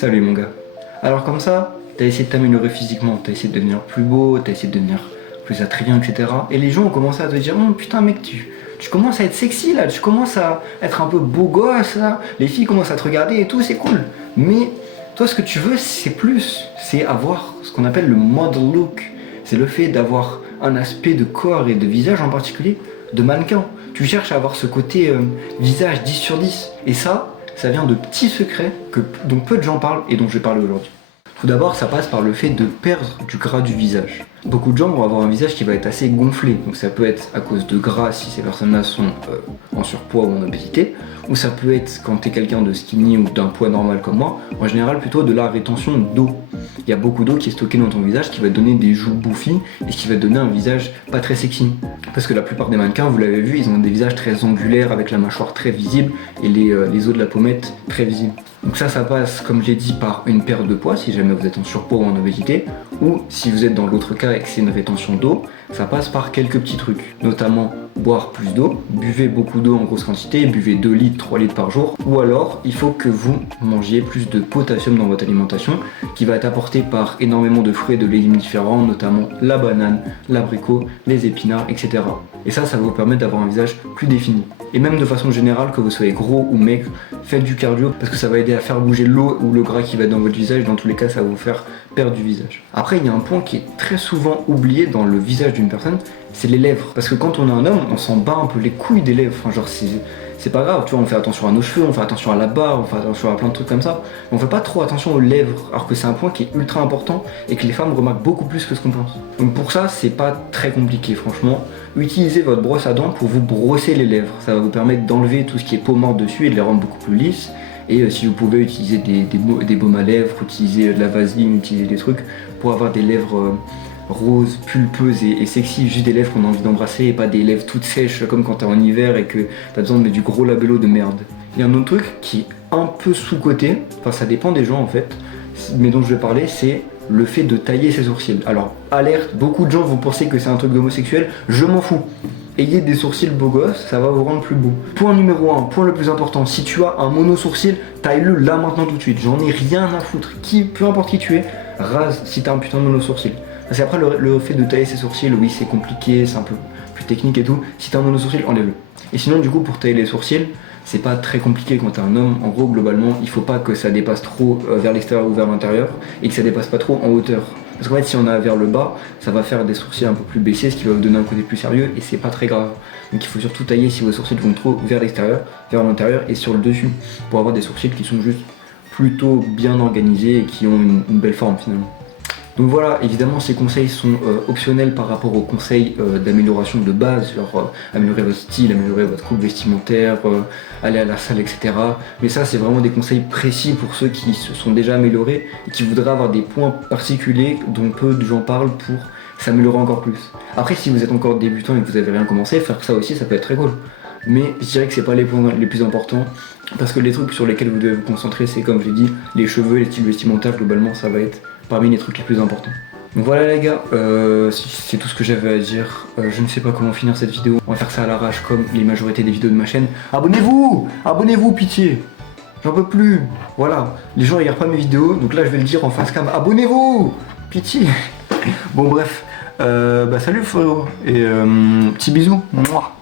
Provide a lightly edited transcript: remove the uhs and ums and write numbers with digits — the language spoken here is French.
Salut mon gars. Alors comme ça, t'as essayé de t'améliorer physiquement, t'as essayé de devenir plus beau, t'as essayé de devenir plus attrayant, etc. Et les gens ont commencé à te dire, oh, putain mec, tu commences à être sexy là, tu commences à être un peu beau gosse là, les filles commencent à te regarder et tout, c'est cool. Mais toi ce que tu veux, c'est plus, c'est avoir ce qu'on appelle le model look. C'est le fait d'avoir un aspect de corps et de visage en particulier de mannequin. Tu cherches à avoir ce côté visage 10 sur 10. Et ça vient de petits secrets dont peu de gens parlent et dont je vais parler aujourd'hui. Tout d'abord, ça passe par le fait de perdre du gras du visage. Beaucoup de gens vont avoir un visage qui va être assez gonflé, donc ça peut être à cause de gras si ces personnes-là sont en surpoids ou en obésité, ou ça peut être quand tu es quelqu'un de skinny ou d'un poids normal comme moi, en général plutôt de la rétention d'eau. Il y a beaucoup d'eau qui est stockée dans ton visage qui va te donner des joues bouffies et qui va te donner un visage pas très sexy. Parce que la plupart des mannequins, vous l'avez vu, ils ont des visages très angulaires avec la mâchoire très visible et les os de la pommette très visibles. Donc ça passe, comme je l'ai dit, par une perte de poids si jamais vous êtes en surpoids ou en obésité, ou si vous êtes dans l'autre cas et que c'est une rétention d'eau, ça passe par quelques petits trucs, notamment boire plus d'eau, buvez beaucoup d'eau en grosse quantité, buvez 2 litres, 3 litres par jour, ou alors il faut que vous mangiez plus de potassium dans votre alimentation, qui va être apporté par énormément de fruits et de légumes différents, notamment la banane, l'abricot, les épinards, etc. Et ça va vous permettre d'avoir un visage plus défini. Et même de façon générale, que vous soyez gros ou maigre, faites du cardio parce que ça va aider à faire bouger l'eau ou le gras qui va être dans votre visage. Dans tous les cas, ça va vous faire perdre du visage. Après, il y a un point qui est très souvent oublié dans le visage d'une personne, c'est les lèvres. Parce que quand on est un homme, on s'en bat un peu les couilles des lèvres. Enfin, genre, c'est pas grave, tu vois, on fait attention à nos cheveux, on fait attention à la barbe, on fait attention à plein de trucs comme ça. Mais on fait pas trop attention aux lèvres, alors que c'est un point qui est ultra important et que les femmes remarquent beaucoup plus que ce qu'on pense. Donc pour ça, c'est pas très compliqué, franchement. Utilisez votre brosse à dents pour vous brosser les lèvres. Ça va vous permettre d'enlever tout ce qui est peau morte dessus et de les rendre beaucoup plus lisses. Et si vous pouvez utiliser des baumes à lèvres, utiliser de la vaseline, utiliser des trucs pour avoir des lèvres roses, pulpeuses et sexy, juste des lèvres qu'on a envie d'embrasser et pas des lèvres toutes sèches comme quand t'es en hiver et que t'as besoin de mettre du gros labello de merde. Il y a un autre truc qui est un peu sous-coté, enfin ça dépend des gens en fait, mais dont je vais parler, c'est le fait de tailler ses sourcils. Alors alerte, beaucoup de gens vont penser que c'est un truc d'homosexuel, je m'en fous. Ayez des sourcils beaux gosses, ça va vous rendre plus beau. Point numéro 1, point le plus important, si tu as un mono sourcil, taille-le là maintenant tout de suite. J'en ai rien à foutre. Peu importe qui tu es, rase si t'as un putain de mono sourcil. Parce qu'après le fait de tailler ses sourcils, oui c'est compliqué, c'est un peu plus technique et tout. Si t'as un mono sourcil, enlève-le. Et sinon du coup pour tailler les sourcils, c'est pas très compliqué quand t'es un homme. En gros globalement, il faut pas que ça dépasse trop vers l'extérieur ou vers l'intérieur et que ça dépasse pas trop en hauteur. Parce qu'en fait si on a vers le bas, ça va faire des sourcils un peu plus baissés, ce qui va vous donner un côté plus sérieux et c'est pas très grave. Donc il faut surtout tailler si vos sourcils vont trop vers l'extérieur, vers l'intérieur et sur le dessus, pour avoir des sourcils qui sont juste plutôt bien organisés et qui ont une belle forme finalement. Donc voilà, évidemment ces conseils sont optionnels par rapport aux conseils d'amélioration de base, genre améliorer votre style, améliorer votre coupe vestimentaire, aller à la salle, etc. Mais ça c'est vraiment des conseils précis pour ceux qui se sont déjà améliorés et qui voudraient avoir des points particuliers dont peu de gens parlent pour s'améliorer encore plus. Après si vous êtes encore débutant et que vous n'avez rien commencé, faire ça aussi ça peut être très cool. Mais je dirais que c'est pas les points les plus importants parce que les trucs sur lesquels vous devez vous concentrer c'est comme j'ai dit, les cheveux, les styles vestimentaires globalement ça va être parmi les trucs les plus importants. Donc voilà les gars, c'est tout ce que j'avais à dire. Je ne sais pas comment finir cette vidéo. On va faire ça à l'arrache comme les majorités des vidéos de ma chaîne. Abonnez-vous! Abonnez-vous, pitié! J'en peux plus! Voilà, les gens regardent pas mes vidéos, donc là je vais le dire en face cam. Abonnez-vous! Pitié! Bon bref, salut frérot, et petit bisou. Mouah.